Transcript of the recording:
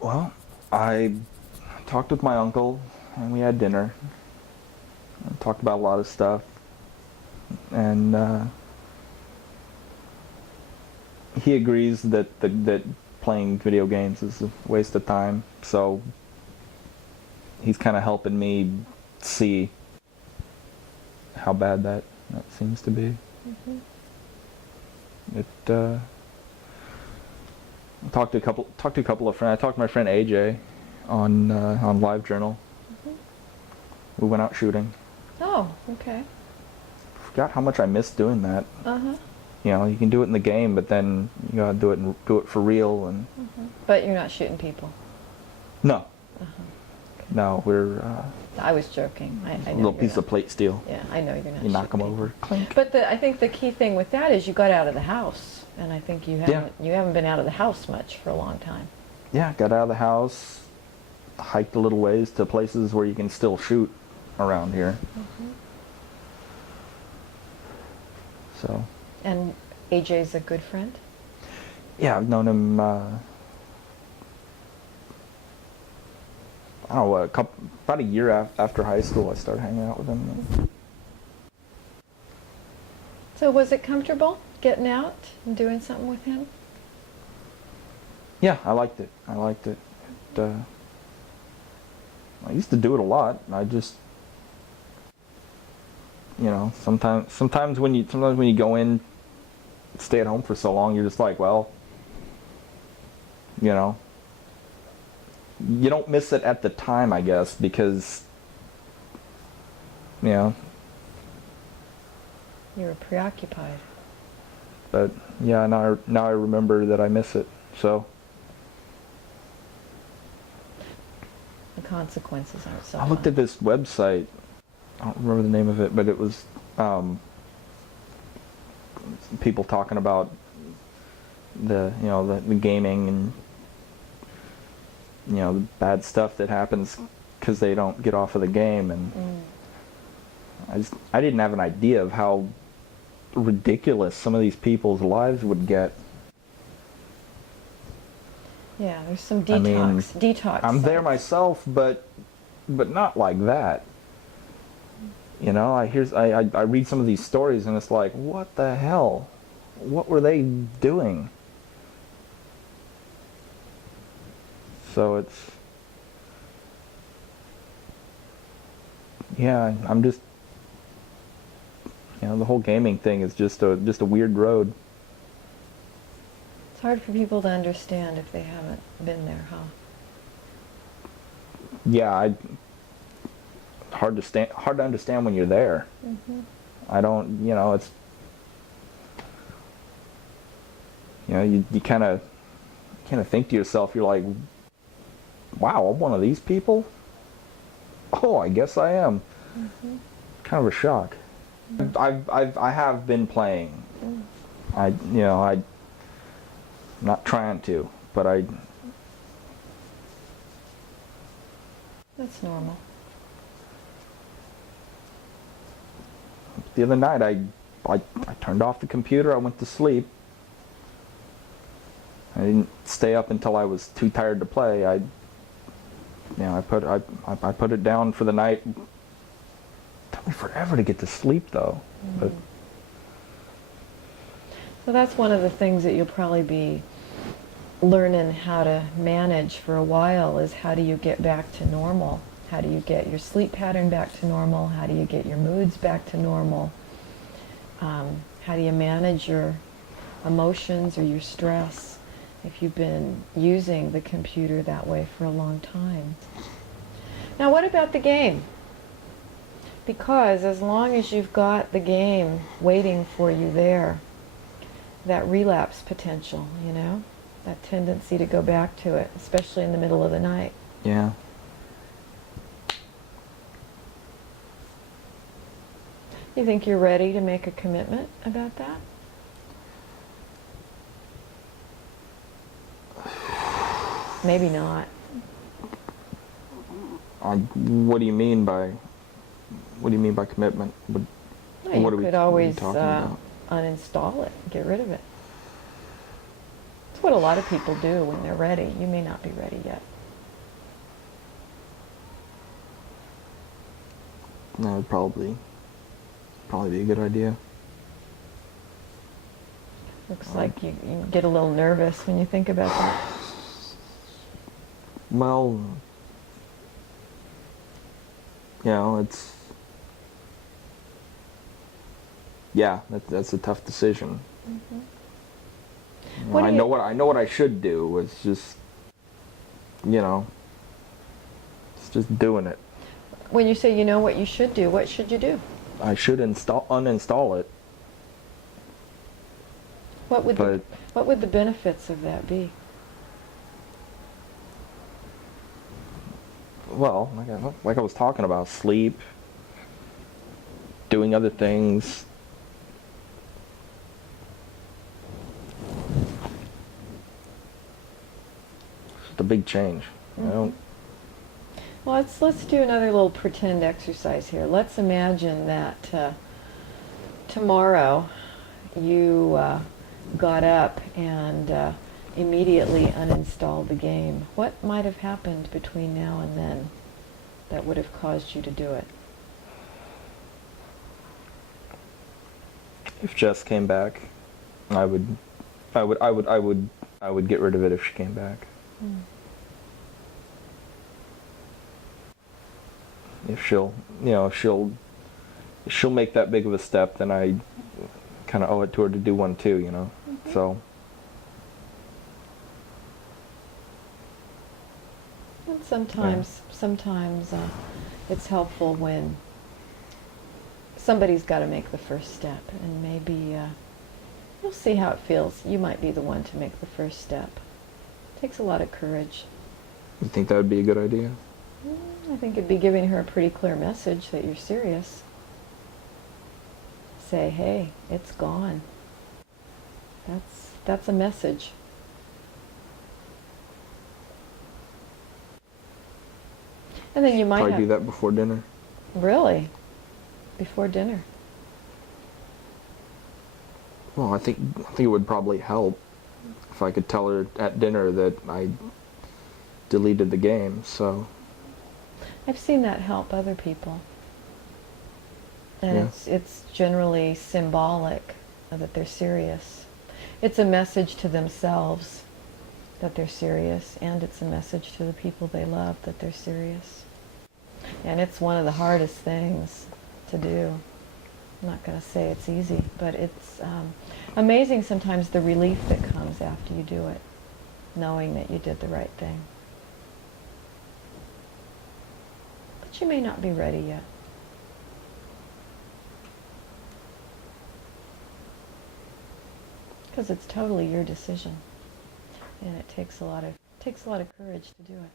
Well, I talked with my uncle, and we had dinner. And talked about a lot of stuff, and he agrees that playing video games is a waste of time. So he's kind of helping me see how bad that seems to be. Mm-hmm. I talked to a couple of friends. I talked to my friend AJ on LiveJournal. Mm-hmm. We went out shooting. Oh, okay. Forgot how much I missed doing that. Uh-huh. You know, you can do it in the game, but then you gotta do it for real. And Mm-hmm. But you're not shooting people. no, Uh-huh. no, we're I was joking. I a know little you're piece not. of plate steel. Yeah, I know you're not. You knock them shooting people. over, clink. But I think the key thing with that is you got out of the house, and I think you haven't been out of the house much for a long time. Yeah, got out of the house, hiked a little ways to places where you can still shoot around here. Mm-hmm. So. And AJ's a good friend? Yeah, I've known him. I don't know, about a year after high school, I started hanging out with him. So was it comfortable getting out and doing something with him? Yeah, I liked it. I used to do it a lot. I just, you know, sometimes when you go in, stay at home for so long, you're just like, well, you know, you don't miss it at the time, I guess, because, you know. You were preoccupied. But yeah, now I remember that I miss it. So The consequences aren't so I looked fun. at this website. I don't remember the name of it, but it was people talking about the gaming and the bad stuff that happens because they don't get off of the game, and I didn't have an idea of how ridiculous some of these people's lives would get. Yeah, there's some I mean, detox. I'm there sites. myself, but not like that. You know, I read some of these stories and it's like, what the hell? What were they doing? So it's, yeah, I'm just, the whole gaming thing is just a weird road. It's hard for people to understand if they haven't been there, huh? Yeah, hard to understand when you're there. Mm-hmm. I don't, it's, you kind of think to yourself, you're like, wow, I'm one of these people? Oh, I guess I am. Mm-hmm. Kind of a shock. Mm-hmm. I have been playing. Mm. I'm not trying to, but That's normal. the other night I turned off the computer, I went to sleep. I didn't stay up until I was too tired to play. I put it down for the night. It took me forever to get to sleep though. Mm-hmm. But So that's one of the things that you'll probably be learning how to manage for a while, is how do you get back to normal? How do you get your sleep pattern back to normal? How do you get your moods back to normal? How do you manage your emotions or your stress if you've been using the computer that way for a long time? Now, what about the game? Because as long as you've got the game waiting for you there, that relapse potential, that tendency to go back to it, especially in the middle of the night. yeah. You think you're ready to make a commitment about that? Maybe not. What do you mean by commitment? No, What you are we could always talking about? uninstall it, get rid of it. It's what a lot of people do when they're ready. You may not be ready yet. That would probably be a good idea. Looks like you get a little nervous when you think about that. Well, it's, yeah, that's a tough decision. Mm-hmm. I know what I should do. It's just, it's just doing it. When you say you know what you should do, what should you do? I should uninstall it. What would the benefits of that be? Well, like I was talking about, sleep, doing other things. It's a big change. Mm-hmm. Well, let's do another little pretend exercise here. Let's imagine that tomorrow you got up and immediately uninstalled the game. What might have happened between now and then that would have caused you to do it? If Jess came back, I would get rid of it if she came back. Mm. If she'll make that big of a step, then I kind of owe it to her to do one too, Mm-hmm. So. And sometimes it's helpful when somebody's got to make the first step, and maybe you'll see how it feels. You might be the one to make the first step. It takes a lot of courage. You think that would be a good idea? I think it'd be giving her a pretty clear message that you're serious. Say, hey, it's gone. That's a message. And then you might probably do that before dinner. Really? Before dinner? Well, I think it would probably help if I could tell her at dinner that I deleted the game. So. I've seen that help other people. And Yeah. it's generally symbolic that they're serious. It's a message to themselves that they're serious, and it's a message to the people they love that they're serious. And it's one of the hardest things to do. I'm not going to say it's easy, but it's amazing sometimes the relief that comes after you do it, knowing that you did the right thing. But you may not be ready yet. Because it's totally your decision, and it takes a lot of courage to do it.